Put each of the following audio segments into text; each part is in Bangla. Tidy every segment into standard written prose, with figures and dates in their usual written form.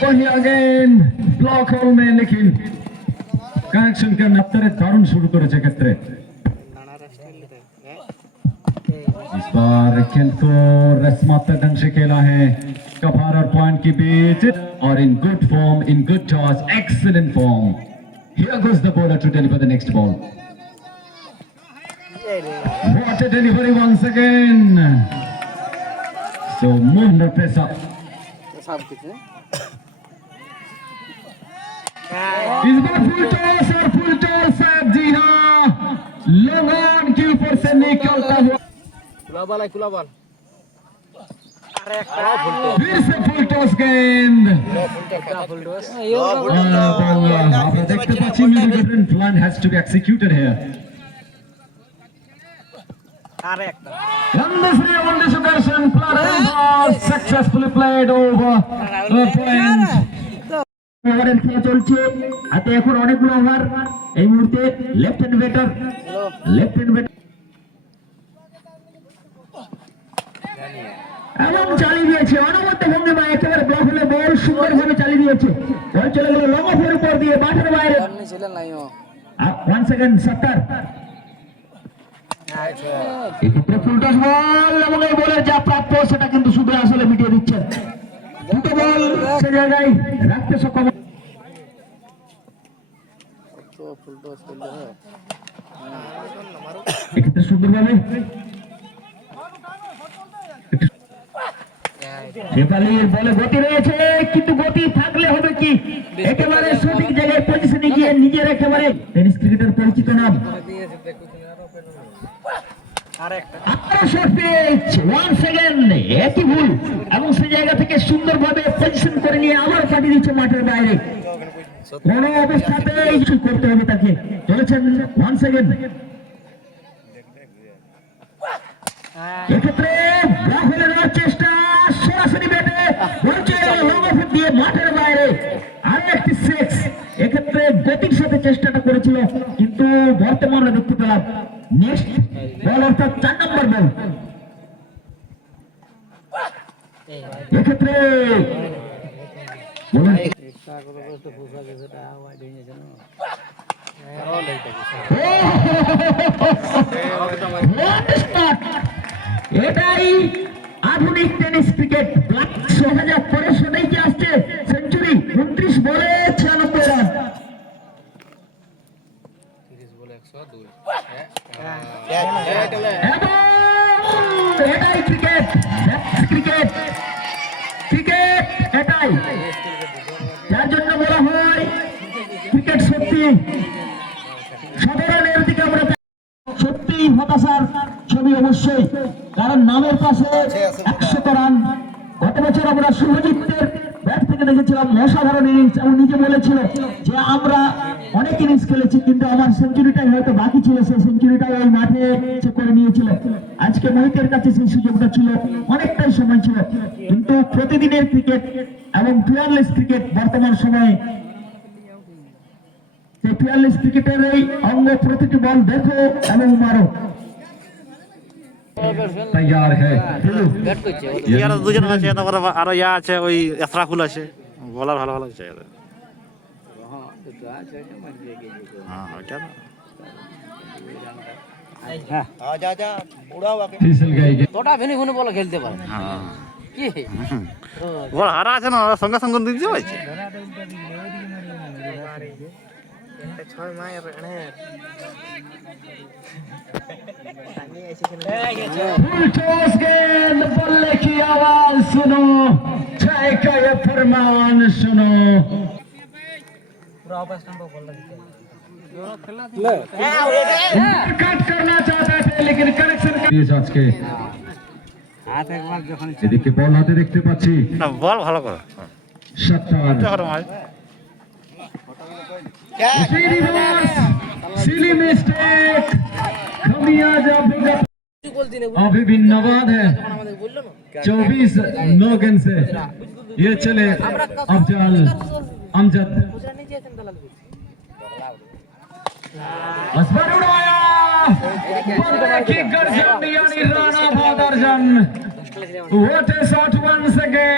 वही अगेन ब्लॉक होल में, लेकिन कनेक्शन के नफ्तरे दारुण शुरू करेছে ক্ষেত্রে। इस बार खेल को रस्मात्मक ढंग से खेला है कभार और पॉइंट के बीच, और in good form, in good toss, excellent form. Here goes the bowler to deliver the next ball. What a delivery once again. So move the pressure. इस बार फुल टॉस और फुल टॉस है, जी हाँ, लॉन्ग ऑन के ऊपर से निकलता हुआ फिर से फुल टॉस गेंद। आप देखते पाচ্ছি maybe different plan has to be executed here. Wonderfully on this occasion, plan was successfully played over the point. ওভারের খেলা চলছে, হাতে এখন অনেকগুলো ওভার। এই মুহূর্তে লেফট হ্যান্ড ব্যাটার এবং চালিয়ে দিয়েছে অনবদ্য ভঙ্গিমায়, একেবারে ব্লক হলে বল সুন্দরভাবে চালিয়ে দিয়েছে। বল চলে গেল লং অফের উপর দিয়ে মাঠের বাইরে। ওয়ান সেকেন্ড 70 এক্ষেত্রে ফুল টস বল, এবং এই বলের যা প্রাপ্য সেটা কিন্তু শুধু আসলে মিটিয়ে দিচ্ছেন। দুটো বল সে জায়গায় রাখতে সক্ষম। এক্ষেত্রে সুন্দরভাবে শেফালির বলে গতি রয়েছে, কিন্তু গতি থাকলে হবে কি, একেবারে সঠিক জায়গায় পজিশনে গিয়ে নিজের একেবারে টেনিস ক্রিকেটের পরিচিত নাম একই ভুল, এবং সেই জায়গা থেকে সুন্দরভাবে পজিশন করে নিয়ে আবার পাঠিয়ে দিচ্ছে মাঠের বাইরে। কোন অবস্থাতেই কিছু করতে হবে তাকে। চলেছেন 1 সেকেন্ড। এক্ষেত্রে ব্লক হলে নেওয়ার চেষ্টা, সরাসরি ব্যাটে দিয়ে মাঠের বাইরে আর একটি সিক্স। এক্ষেত্রে গতির সাথে চেষ্টাটা করেছিল, কিন্তু বর্তমানে দেখতে পেলাম নেক্সট বল অর্থাৎ 4 নম্বর বল। এক্ষেত্রে এটাই আধুনিক টেনিস ক্রিকেট। 2000 পরে সেটাই কি আসছে সেঞ্চুরি 29 বলে 96 রান। এটাই ক্রিকেট, ক্রিকেট ক্রিকেট এটাই, যার জন্য বলা হয় ক্রিকেট সত্যি 17 রানের দিকে আমরা সত্যি হতাশার ছবি অবশ্যই, কারণ নামের পাশে 100 রান। গত বছর আমরা শুভজিতের ব্যাট থেকে দেখেছিলাম অসাধারণ ইনিংস, এবং নিজে বলেছিল যে আমরা অনেক ইনিংস খেলেছি, কিন্তু আমার সেঞ্চুরিটাই হয়তো বাকি ছিল। সেই সেঞ্চুরিটাই ওই মাঠে সে করে নিয়েছিল। আজকে মোহিতের কাছে সেই সুযোগটা ছিল, অনেকটাই সময় ছিল, কিন্তু প্রতিদিনের ক্রিকেট এবং ফিয়ারলেস ক্রিকেট বর্তমান সময়ে, সেই ফিয়ারলেস ক্রিকেটের এই অঙ্গ প্রতিটি বল দেখো এবং মারো। তৈয়ার হ্যাঁ ইয়ার দুজন আছে, তারপরে আরো ইয়া আছে, ওই এসরাফুল আছে, বলার ভালো ভালো আছে। হ্যাঁ ওইটা না তোটা ভেনে ভেনে বল খেলতে পারে কি বল হারা আছে না, সঙ্গে সঙ্গে দিতে হয়েছে। फुल टॉस गेंद, बल्ले की आवाज सुनो, चाय का ये फरमान सुनो। कट करना चाहते थे, लेकिन कनेक्शन आज के এদিকে বল হাতে দেখতে পাচ্ছি, বল ভালো করে सिली मिस्टेक, खमियाजा अभी भी नवाद है 24 9 से ये चले अफजल अमजद असबर उड़ाया, बल्ले की गर्जन यानी Rana भादरजन। What a shot once again.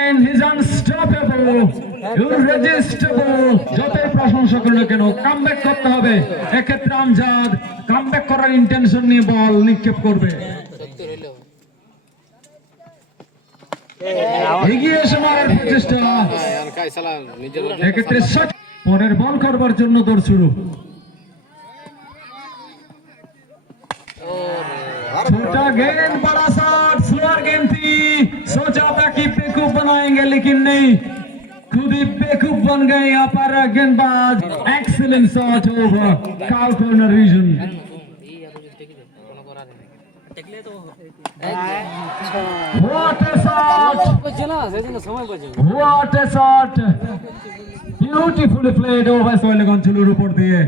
ইররেজিস্টেবল। যতই প্রশংসা করুন না কেন, কামব্যাক করতে হবে। এক্ষেত্রে আমজাদ কামব্যাক করার ইন্টেনশন নিয়ে বল নিক্ষেপ করবে। এগিয়ে এসে মারার প্রচেষ্টা, এক্ষেত্রে পরের বল করবার জন্য দৌড় শুরু। छोटा गेंद बड़ा शॉट, स्लोअर गेंद थी, सोचा था कि बेवकूफ बनाएंगे लेकिन नहीं, खुद ही बेवकूफ बन गए यहाँ पर गेंदबाज। Excellent shot over cow corner region. What a shot! What a shot! Beautifully played over সোহেলগঞ্জের উপর দিয়ে।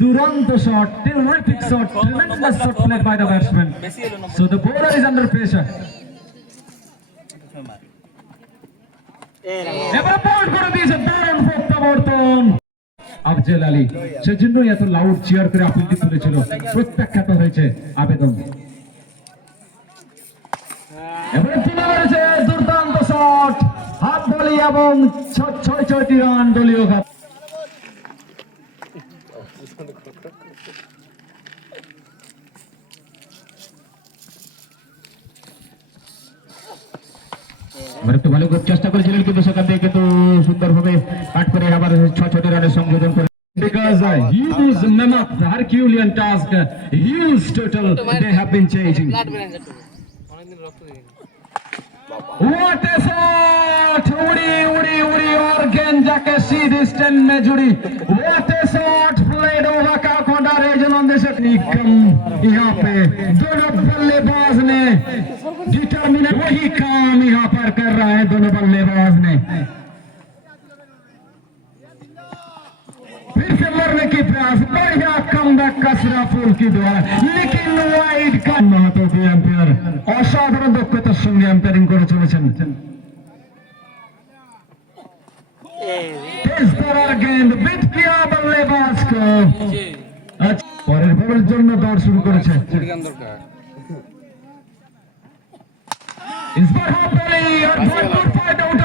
দুরন্ত shot, terrific shot, tremendous shot played by the batsman. So the bowler is under pressure. এবার বল করে দিয়েছে দারুণ প্রত্যাবর্তন আফজল আলী। সেজন্যই এত লাউড চিয়ার করে আপিলটি তুলেছিল। প্রত্যাখ্যাত হয়েছে আবেদন। এবারে তুলে মেরেছে দুর্দান্ত শট, হাত বলি এবং ৬টি রান দলীয় কাপ। এবার একটু ভালো করে চেষ্টা করেছিলেন কিন্তু সেখান থেকে কিন্তু সুন্দরভাবে কাট করে আবার ৬টি রানের সংযোজন করে। Because a huge mammoth, Herculean task, huge total they have been changing. What a shot! Uri और गेंद जाके सीधी स्टैंड में जुड़ी। What a shot played over काकोंडा रीजन ऑन दिस कम। यहाँ पे दोनों बल्लेबाज ने डिटर्मिनेट वही काम यहाँ पर कर रहा है दोनों बल्लेबाज ने। फिर से मरने की प्रयास, बढ़िया कमबैक कसराफुल की द्वारा, लेकिन वाइड का महतो की एम्पायर असाधारण दक्षतार संगे एम्पायरिंग করে চলেছেন। तेज तरार गेंद बिट किया बल्लेबाज को। পরের বলের জন্য দৌড় শুরু করেছে। इस बार हाफ बॉली और भरपूर फाइट आउट